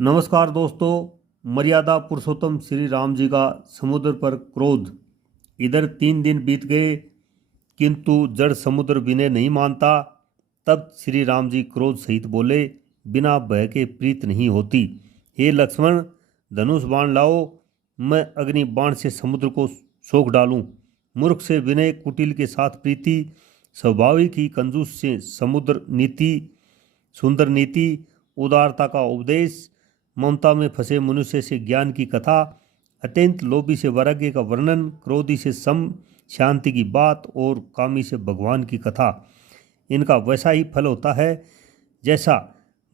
नमस्कार दोस्तों। मर्यादा पुरुषोत्तम श्री राम जी का समुद्र पर क्रोध। इधर 3 दिन बीत गए किंतु जड़ समुद्र विनय नहीं मानता। तब श्री राम जी क्रोध सहित बोले, बिना भय के प्रीत नहीं होती। हे लक्ष्मण, धनुष बाण लाओ, मैं अग्नि बाण से समुद्र को सोख डालूं। मूर्ख से विनय, कुटिल के साथ प्रीति, स्वाभाविक ही कंजूस से समुद्र नीति, सुंदर नीति, उदारता का उपदेश, ममता में फंसे मनुष्य से ज्ञान की कथा, अत्यंत लोभी से वैराग्य का वर्णन, क्रोधी से सम शांति की बात और कामी से भगवान की कथा। इनका वैसा ही फल होता है जैसा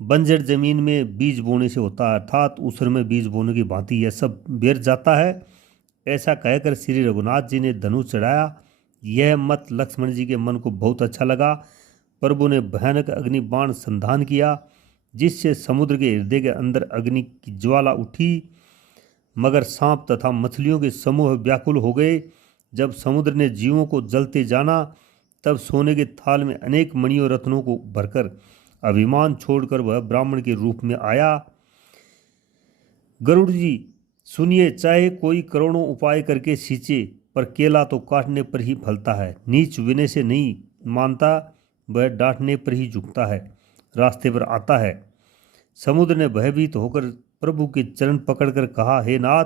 बंजर जमीन में बीज बोने से होता है, अर्थात ऊसर में बीज बोने की भांति यह सब व्यर्थ जाता है। ऐसा कहकर श्री रघुनाथ जी ने धनुष चढ़ाया। यह मत लक्ष्मण जी के मन को बहुत अच्छा लगा। प्रभु ने भयानक अग्नि बाण संधान किया, जिससे समुद्र के हृदय के अंदर अग्नि की ज्वाला उठी। मगर सांप तथा मछलियों के समूह व्याकुल हो गए। जब समुद्र ने जीवों को जलते जाना, तब सोने के थाल में अनेक मणियों रत्नों को भरकर अभिमान छोड़कर वह ब्राह्मण के रूप में आया। गरुड़ जी सुनिए, चाहे कोई करोड़ों उपाय करके सींचे, पर केला तो काटने पर ही फलता है। नीच विनय से नहीं मानता, वह डांटने पर ही झुकता है, रास्ते पर आता है। समुद्र ने भयभीत होकर प्रभु के चरण पकड़कर कहा, हे नाथ,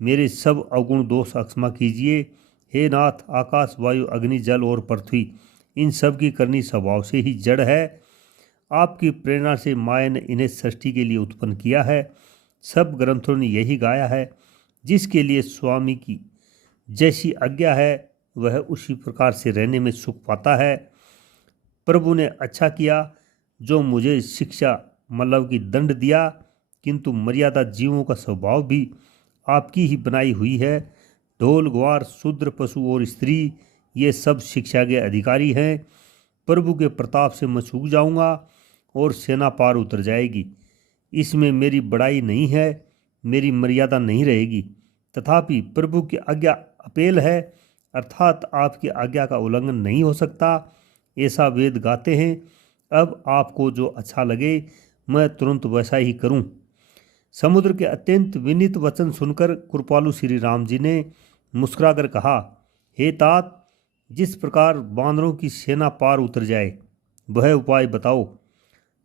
मेरे सब अवगुण दोष क्षमा कीजिए। हे नाथ, आकाश, वायु, अग्नि, जल और पृथ्वी, इन सब की करनी स्वभाव से ही जड़ है। आपकी प्रेरणा से माया ने इन्हें सृष्टि के लिए उत्पन्न किया है। सब ग्रंथों ने यही गाया है। जिसके लिए स्वामी की जैसी आज्ञा है, वह उसी प्रकार से रहने में सुख पाता है। प्रभु ने अच्छा किया जो मुझे शिक्षा मतलब कि दंड दिया, किंतु मर्यादा जीवों का स्वभाव भी आपकी ही बनाई हुई है। ढोल, ग्वार, शूद्र, पशु और स्त्री, ये सब शिक्षा के अधिकारी हैं। प्रभु के प्रताप से मैं सूख जाऊंगा और सेना पार उतर जाएगी। इसमें मेरी बड़ाई नहीं है, मेरी मर्यादा नहीं रहेगी। तथापि प्रभु की आज्ञा अपेल है, अर्थात आपकी आज्ञा का उल्लंघन नहीं हो सकता, ऐसा वेद गाते हैं। अब आपको जो अच्छा लगे मैं तुरंत वैसा ही करूं। समुद्र के अत्यंत विनीत वचन सुनकर कृपालु श्री राम जी ने मुस्कुराकर कहा, हे तात, जिस प्रकार बानरों की सेना पार उतर जाए, वह उपाय बताओ।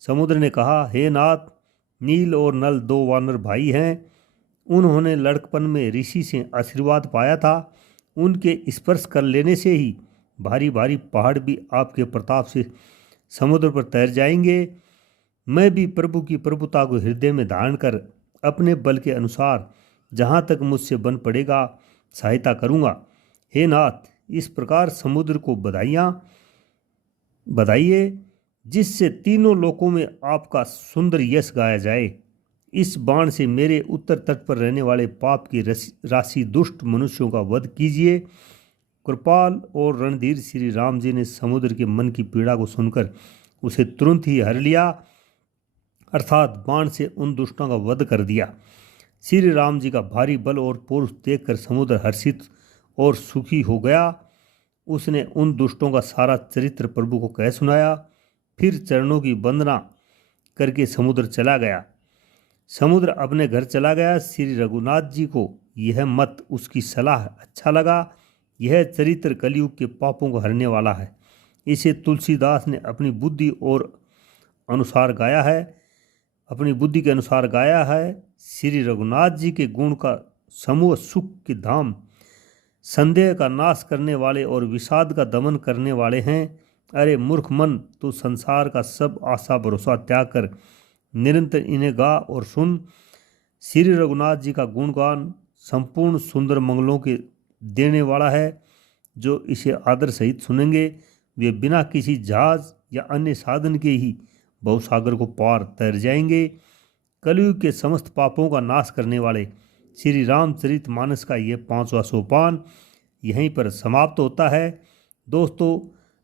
समुद्र ने कहा, हे नाथ, नील और नल 2 वानर भाई हैं। उन्होंने लड़कपन में ऋषि से आशीर्वाद पाया था। उनके स्पर्श कर लेने से ही भारी भारी पहाड़ भी आपके प्रताप से समुद्र पर तैर जाएंगे। मैं भी प्रभु की प्रभुता को हृदय में धारण कर अपने बल के अनुसार जहाँ तक मुझसे बन पड़ेगा सहायता करूँगा। हे नाथ, इस प्रकार समुद्र को बधाइए, जिससे तीनों लोकों में आपका सुंदर यश गाया जाए। इस बाण से मेरे उत्तर तट पर रहने वाले पाप की राशि दुष्ट मनुष्यों का वध कीजिए। कृपाल और रणधीर श्री राम जी ने समुद्र के मन की पीड़ा को सुनकर उसे तुरंत ही हर लिया, अर्थात बाण से उन दुष्टों का वध कर दिया। श्री राम जी का भारी बल और पौरुष देखकर समुद्र हर्षित और सुखी हो गया। उसने उन दुष्टों का सारा चरित्र प्रभु को कह सुनाया। फिर चरणों की वंदना करके समुद्र चला गया। समुद्र अपने घर चला गया। श्री रघुनाथ जी को यह मत, उसकी सलाह अच्छा लगा। यह चरित्र कलयुग के पापों को हरने वाला है। इसे तुलसीदास ने अपनी बुद्धि के अनुसार गाया है। श्री रघुनाथ जी के गुण का समूह सुख के धाम, संदेह का नाश करने वाले और विषाद का दमन करने वाले हैं। अरे मूर्ख मन, तो संसार का सब आशा भरोसा त्याग कर निरंतर इन्हें गा और सुन। श्री रघुनाथ जी का गुणगान संपूर्ण सुंदर मंगलों के देने वाला है। जो इसे आदर सहित सुनेंगे, वे बिना किसी जहाज या अन्य साधन के ही भवसागर को पार तैर जाएंगे। कलयुग के समस्त पापों का नाश करने वाले श्री रामचरितमानस का ये 5वां सोपान यहीं पर समाप्त होता है। दोस्तों,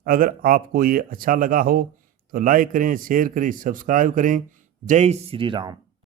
अगर आपको ये अच्छा लगा हो तो लाइक करें, शेयर करें, सब्सक्राइब करें। जय श्री राम।